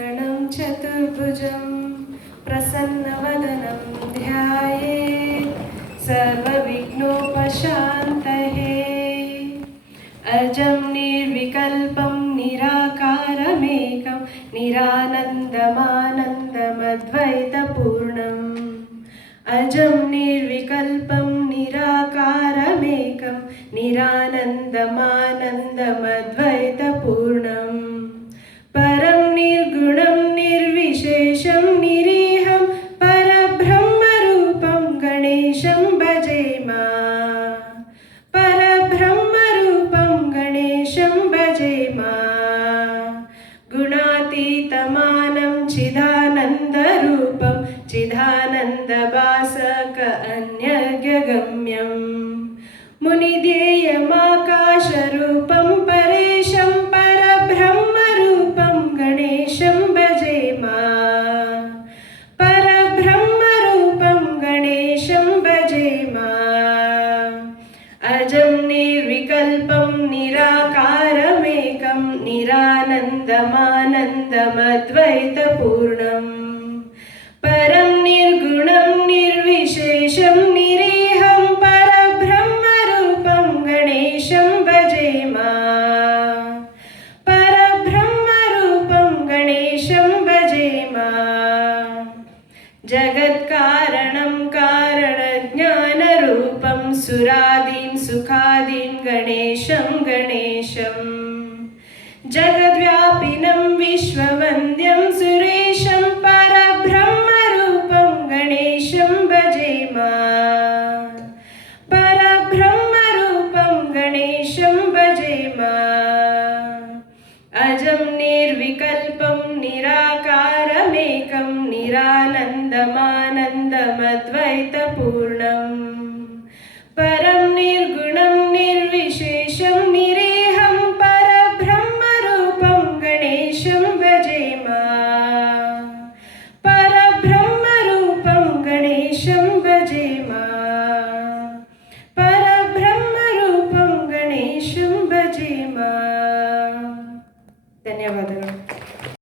शरणं चतुर्भुजं प्रसन्नवदनं ध्यायेत् सर्वविघ्नोपशान्तये। अजं निर्विकल्पं निराकारमेकं निरानन्दमानन्दमद्वैतपूर्णम्। अजं निर्विकल्पं निराकारमेकं निरानन्दमानन्दमद्वैतपूर्णम्। परं निर्गुणं निर्विशेषं निरीहं परब्रह्मरूपं गणेशं भजेम। परब्रह्मरूपं गणेशं भजेम। गुणातीतमानं चिदानन्दरूपं चिदानन्दभासक अन्यगम्यं। मुनिध्येयमाकाशरूपं परेशं परब्रह्मरूपं गणेशं भजेम। परब्रह्मरूपं गणेशं भजेम। अजं निर्विकल्पं निराकारमेकं निरानन्दमानन्दमद्वैतपूर्णम्। परं निर्गुणं निर्विशेषं निरीहं परब्रह्मरूपं गणेशं भजेम। परब्रह्मरूपं गणेशं भजेम। जगत्कारणं कारणज्ञानरूपं सुरादीं सुखादीं गणेशं गणेशम्। जगद्व्यापिनं विश्ववन्द्यं सुरेशं परब्रह्मरूपं गणेशं भजेम। परब्रह्मरूपं गणेशं भजेम। अजं निर्विकल्पं निराकारमेकं निरानन्दमानन्दमद्वैतपूर्णम्।